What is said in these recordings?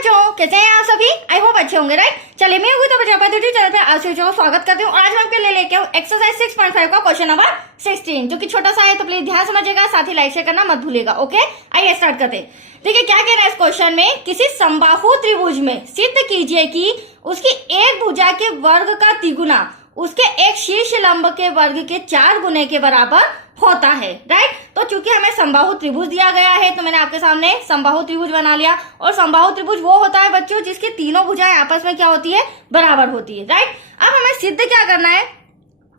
बच्चों, कैसे हैं आप सभी? आई होप अच्छे होंगे, राइट। चलिए मैं हुई तो बच्चों चैनल पे आज बच्चों स्वागत करती हूँ और आज मैं आपके लिए लेके आऊँ एक्सरसाइज 6.5 का क्वेश्चन नंबर 16, जो कि छोटा सा है तो प्लीज ध्यान समझिएगा, साथ ही लाइक शेयर करना मत भूलिएगा। ओके, आइए स्टार्ट करते हैं। देखिए क्या कह रहा है इस क्वेश्चन में, किसी समबाहु त्रिभुज में सिद्ध कीजिए कि उसकी एक भुजा के वर्ग का तिगुना उसके एक शीर्ष लंब के वर्ग के 4 गुने के बराबर होता है, राइट। तो चूंकि हमें समबाहु त्रिभुज दिया गया है तो मैंने आपके सामने समबाहु त्रिभुज बना लिया। और समबाहु त्रिभुज वो होता है बच्चों जिसकी तीनों भुजाएं आपस में क्या होती है, बराबर होती है, राइट। अब हमें सिद्ध क्या करना है,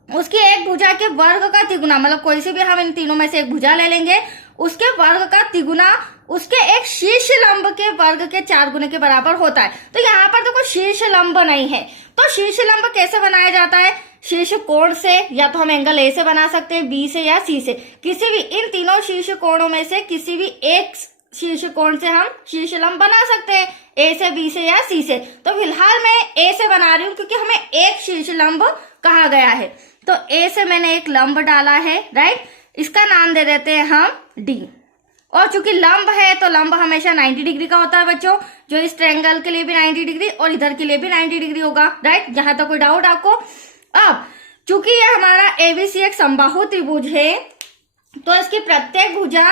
उसकी एक भुजा के वर्ग का तिगुना, मतलब कोई से भी हम इन तीनों में से एक भुजा ले लेंगे, उसके वर्ग का तिगुना उसके एक शीर्ष लंब के वर्ग के 4 गुने के बराबर होता है। तो यहाँ पर तो कोई शीर्ष लंब नहीं है, तो शीर्ष लंब कैसे बनाया जाता है? शीर्ष कोण से, या तो हम एंगल ए से बना सकते हैं, बी से या सी से। किसी भी इन तीनों शीर्ष कोणों में से किसी भी एक शीर्ष कोण से हम शीर्ष लंब बना सकते हैं, ए से, बी से या सी से। तो फिलहाल मैं ए से बना रही हूँ क्योंकि हमें एक शीर्ष लंब कहा गया है। तो ए से मैंने एक लंब डाला है, राइट। इसका नाम दे देते हैं हम डी। और चूंकि लंब है तो लंब हमेशा 90 डिग्री का होता है बच्चों, जो इस ट्रायंगल के लिए भी 90 डिग्री और इधर के लिए भी 90 डिग्री होगा, राइट। यहाँ तक कोई डाउट आपको? अब चूंकि ये हमारा एबीसी एक समबाहु त्रिभुज है तो इसकी प्रत्येक भुजा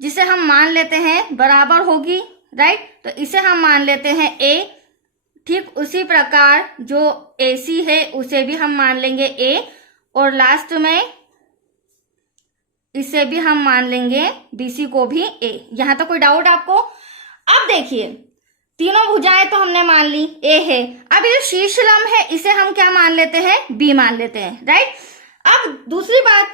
जिसे हम मान लेते हैं बराबर होगी, राइट। तो इसे हम मान लेते हैं ए। ठीक उसी प्रकार जो एसी है उसे भी हम मान लेंगे ए, और लास्ट में इसे भी हम मान लेंगे बीसी को भी ए। यहां तक कोई डाउट आपको? अब देखिए तीनों भुजाएं तो हमने मान ली, ए है। अब ये जो शीर्ष लंब है इसे हम क्या मान लेते हैं, बी मान लेते हैं, राइट। अब दूसरी बात,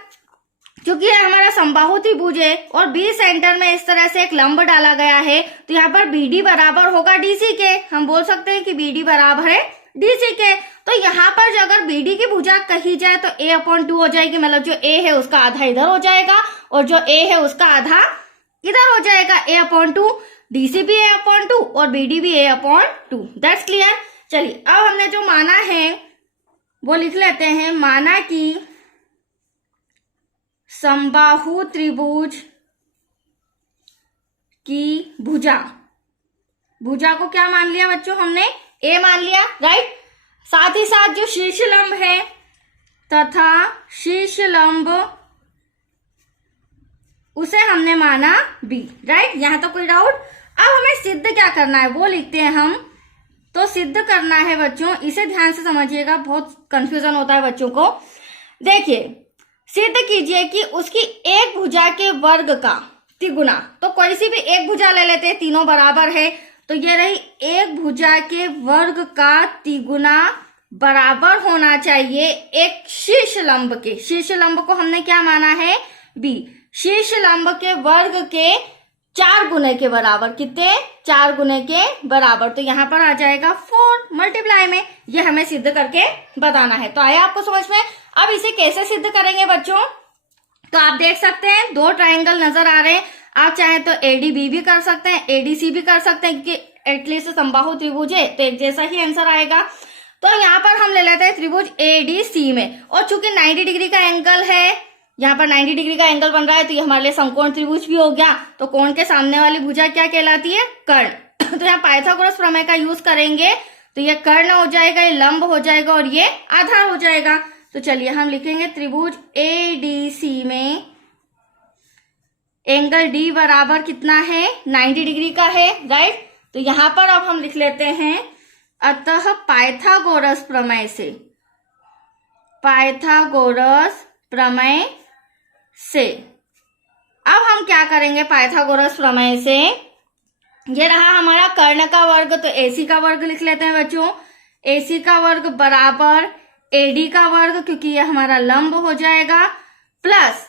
क्योंकि ये हमारा समबाहु त्रिभुज है और बी सेंटर में इस तरह से एक लंब डाला गया है तो यहाँ पर बीडी बराबर होगा डीसी के। हम बोल सकते हैं कि बीडी बराबर है डीसी के। तो यहाँ पर जो अगर बीडी की भुजा कही जाए तो a/2 हो जाएगी, मतलब जो a है उसका आधा इधर हो जाएगा और जो a है उसका आधा इधर हो जाएगा, a/2। डीसी भी a/2 और बीडी भी a/2। That's clear. चलिए अब हमने जो माना है वो लिख लेते हैं। माना कि समबाहु त्रिभुज की भुजा को क्या मान लिया बच्चों, हमने ए मान लिया, राइट। साथ ही साथ जो शीर्ष लंब है तथा शीर्ष लंब उसे हमने माना बी, राइट। यहां तो कोई डाउट? अब हमें सिद्ध क्या करना है वो लिखते हैं हम। तो सिद्ध करना है बच्चों, इसे ध्यान से समझिएगा, बहुत कंफ्यूजन होता है बच्चों को। देखिए सिद्ध कीजिए कि उसकी एक भुजा के वर्ग का तिगुना, तो कोई सी भी एक भुजा ले लेते हैं, तीनों बराबर है। तो ये रही एक भुजा के वर्ग का तिगुना बराबर होना चाहिए एक शीर्ष लंब के। शीर्ष लंब को हमने क्या माना है, बी। शीर्ष लंब के वर्ग के 4 गुने के बराबर, कितने? 4 गुने के बराबर। तो यहाँ पर आ जाएगा 4 मल्टीप्लाई में। ये हमें सिद्ध करके बताना है। तो आया आपको समझ में? अब इसे कैसे सिद्ध करेंगे बच्चों? तो आप देख सकते हैं 2 ट्रायंगल नजर आ रहे हैं। आप चाहे तो एडीबी भी कर सकते हैं, एडीसी भी कर सकते हैं, क्योंकि एटलीस्ट समबाहु त्रिभुज है तो एक जैसा ही आंसर आएगा। तो यहाँ पर हम ले लेते हैं त्रिभुज एडीसी में, और चूंकि 90 डिग्री का एंगल है, यहाँ पर 90 डिग्री का एंगल बन रहा है तो ये हमारे लिए समकोण त्रिभुज भी हो गया। तो कोण के सामने वाली भुजा क्या कहलाती है, कर्ण। तो यहाँ पाइथागोरस प्रमेय का यूज करेंगे तो ये कर्ण हो जाएगा, ये लंब हो जाएगा और ये आधार हो जाएगा। तो चलिए हम लिखेंगे त्रिभुज एडीसी में एंगल डी बराबर कितना है, 90 डिग्री का है, राइट। तो यहां पर अब हम लिख लेते हैं अतः पाइथागोरस प्रमेय से, पाइथागोरस प्रमेय से। अब हम क्या करेंगे पाइथागोरस प्रमेय से, ये रहा हमारा कर्ण का वर्ग, तो एसी का वर्ग लिख लेते हैं बच्चों। एसी का वर्ग बराबर एडी का वर्ग, क्योंकि ये हमारा लंब हो जाएगा, प्लस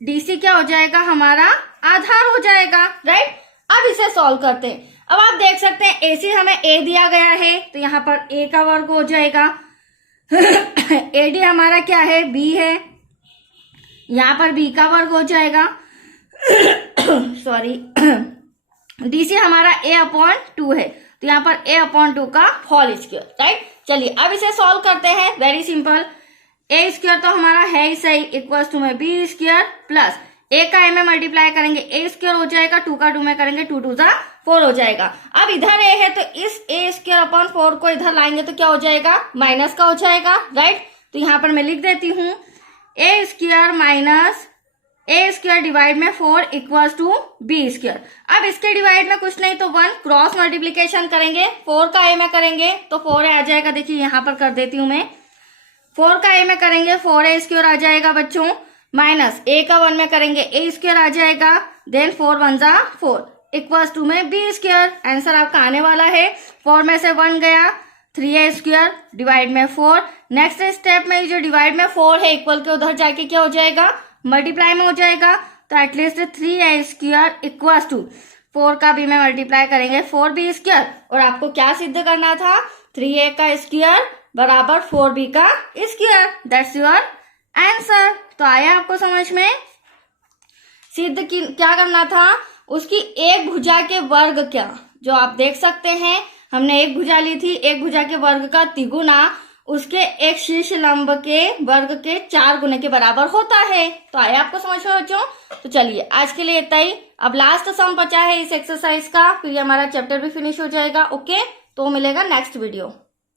डीसी क्या हो जाएगा, हमारा आधार हो जाएगा, राइट। अब इसे सॉल्व करते हैं। अब आप देख सकते हैं एसी हमें ए दिया गया है तो यहाँ पर ए का वर्ग हो जाएगा। एडी हमारा क्या है, बी है, यहाँ पर बी का वर्ग हो जाएगा। सॉरी, डीसी हमारा a/2 है तो यहाँ पर a/2 का होल स्क्वायर, राइट। चलिए अब इसे सॉल्व करते हैं, वेरी सिंपल। ए स्क्वायर तो हमारा है ही सही, इक्वल्स टू में बी स्क्वायर प्लस ए का ए में मल्टीप्लाई करेंगे ए स्क्वायर हो जाएगा, 2 का 2 में करेंगे 2 2 जा 4 हो जाएगा। अब इधर ए है तो इस ए स्क्वायर अपॉन 4 को इधर लाएंगे तो क्या हो जाएगा, माइनस का हो जाएगा, राइट। तो यहाँ पर मैं लिख देती हूँ ए स्क्वायर माइनस ए स्क्वायर डिवाइड में 4 इक्वल्स टू बी स्क्वायर। अब इसके डिवाइड में कुछ नहीं तो 1 क्रॉस मल्टीप्लीकेशन करेंगे, 4 का ए में करेंगे तो 4 आ जाएगा। देखिए यहाँ पर कर देती हूँ मैं, 4 का ए में करेंगे 4 ए स्क्वायर आ जाएगा बच्चों, माइनस ए का 1 में करेंगे ए स्क्वायर आ जाएगा, देन 4 1 जा 4 इक्वल्स टू में बी स्क्वायर। आंसर आपका आने वाला है 4 में से 1 गया 3a स्क्वायर डिवाइड में 4। नेक्स्ट स्टेप में जो डिवाइड में 4 है इक्वल के उधर जाके क्या हो जाएगा, मल्टीप्लाई में हो जाएगा। तो at least 3a square equals to 4 का भी में मल्टीप्लाई करेंगे 4b स्क्वायर। और आपको क्या सिद्ध करना था, 3a का स्क्वायर बराबर 4b का स्क्वायर, दैट्स योर आंसर। तो आया आपको समझ में, सिद्ध की क्या करना था, उसकी एक भुजा के वर्ग क्या, जो आप देख सकते हैं हमने एक भुजा ली थी, एक भुजा के वर्ग का तिगुना उसके एक शीर्ष लंब के वर्ग के 4 गुने के बराबर होता है। तो आया आपको समझ में बच्चों। तो चलिए आज के लिए इतना ही। अब लास्ट सम बचा है इस एक्सरसाइज का, फिर हमारा चैप्टर भी फिनिश हो जाएगा। ओके, तो मिलेगा नेक्स्ट वीडियो।